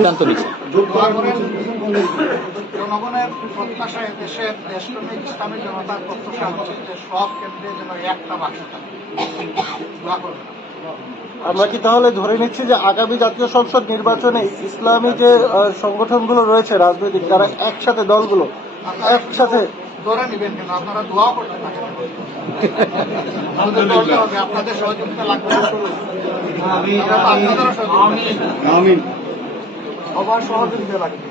সিদ্ধান্ত নিচ্ছে আমরা কি তাহলে ধরে নিচ্ছি যে আগামী জাতীয় সংসদ নির্বাচনে ইসলামী যে সংগঠনগুলো রয়েছে রাজনৈতিক তারা একসাথে দলগুলো একসাথে আপনাদের সহযোগিতা লাগবে সবার সহযোগিতা লাগবে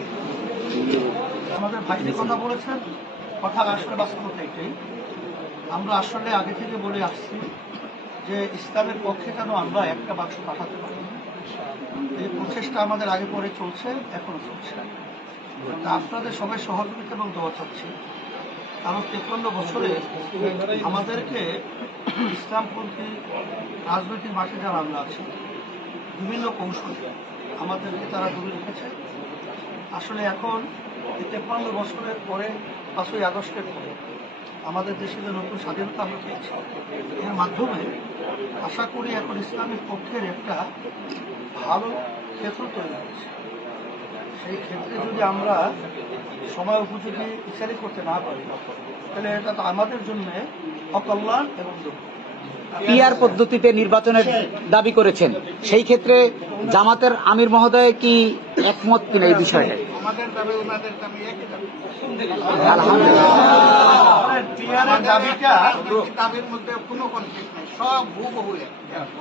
আমাদের ভাইটি কথা বলেছেন কথা আসলে বাস্তবতা এটাই আমরা আসলে আগে থেকে বলে আসছি যে ইসলামের পক্ষে কেন আমরা একটা বাক্স পাঠাতে পারি এই প্রচেষ্টা আমাদের আগে পরে চলছে এখনো চলছে আপনাদের সবাই সহযোগিতা এবং দেওয়া চাচ্ছি কারণ তেপান্ন বছরে আমাদেরকে ইসলামপন্থী রাজনৈতিক মাঠে যারা আমরা আছি বিভিন্ন কৌশল আমাদেরকে তারা দূরে রেখেছে আসলে এখন এই তেপ্পান্ন বছরের পরে পাঁচই আগস্টের পরে আমাদের দেশে যে নতুন স্বাধীনতা আমরা পেয়েছি এর মাধ্যমে আশা করি এখন ইসলামের পক্ষের একটা ভালো ক্ষেত্র তৈরি হয়েছে সেই ক্ষেত্রে যদি আমরা সময় উপযোগী ইচ্ছারি করতে না পারি তাহলে এটা তো আমাদের জন্যে অকল্যাণ এবং দুঃখ পিয়ার পদ্ধতিতে নির্বাচনের দাবি করেছেন সেই ক্ষেত্রে জামাতের আমির মহোদয় কি একমত কিনা এই বিষয়ে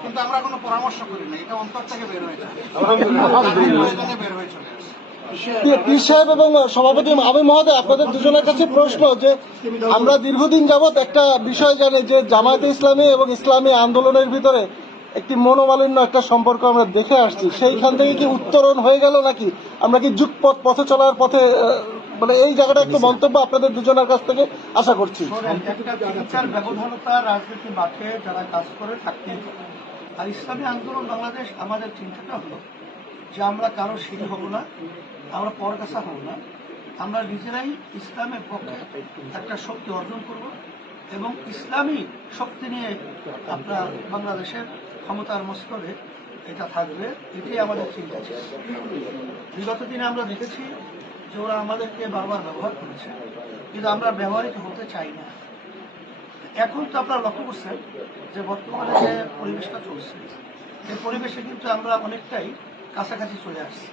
কিন্তু আমরা কোন পরামর্শ করি না এটা অন্তর থেকে বের হয়েছে বের হয়ে চলে আসে পীর সাহেব এবং সভাপতি আমির মহোদয় আপনাদের দুজনের কাছে প্রশ্ন যে আমরা দীর্ঘদিন যাবৎ একটা বিষয় জানি যে জামায়াতে ইসলামী এবং ইসলামী আন্দোলনের ভিতরে একটি মনোমালিন্য একটা সম্পর্ক আমরা দেখে আসছি সেইখান থেকে কি উত্তরণ হয়ে গেল নাকি আমরা কি যুগপথ পথে চলার পথে মানে এই জায়গাটা একটু মন্তব্য আপনাদের দুজনের কাছ থেকে আশা করছি ইসলামী আন্দোলন বাংলাদেশ আমাদের চিন্তাটা হলো যে আমরা কারো সিঁড়ি হব না আমরা পরগাছা হব না আমরা নিজেরাই ইসলামের পক্ষে একটা শক্তি অর্জন করব এবং ইসলামী শক্তি নিয়ে আপনার বাংলাদেশের ক্ষমতার মস্তরে এটা থাকবে এটাই আমাদের চিন্তা ছিল বিগত দিনে আমরা দেখেছি যে ওরা আমাদেরকে বারবার ব্যবহার করেছে কিন্তু আমরা ব্যবহারিত হতে চাই না এখন তো আপনারা লক্ষ্য করছেন যে বর্তমানে যে পরিবেশটা চলছে এই পরিবেশে কিন্তু আমরা অনেকটাই কাছাকাছি চলে আসছে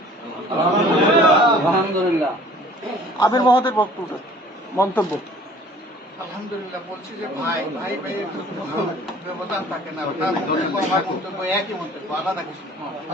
আবির মহোদয় বক্তব্য মন্তব্য আলহামদুলিল্লাহ বলছি যে ভাই ভাই ভাইয়ের ব্যবধান থাকে না একই মন্তব্য আলাদা কিছু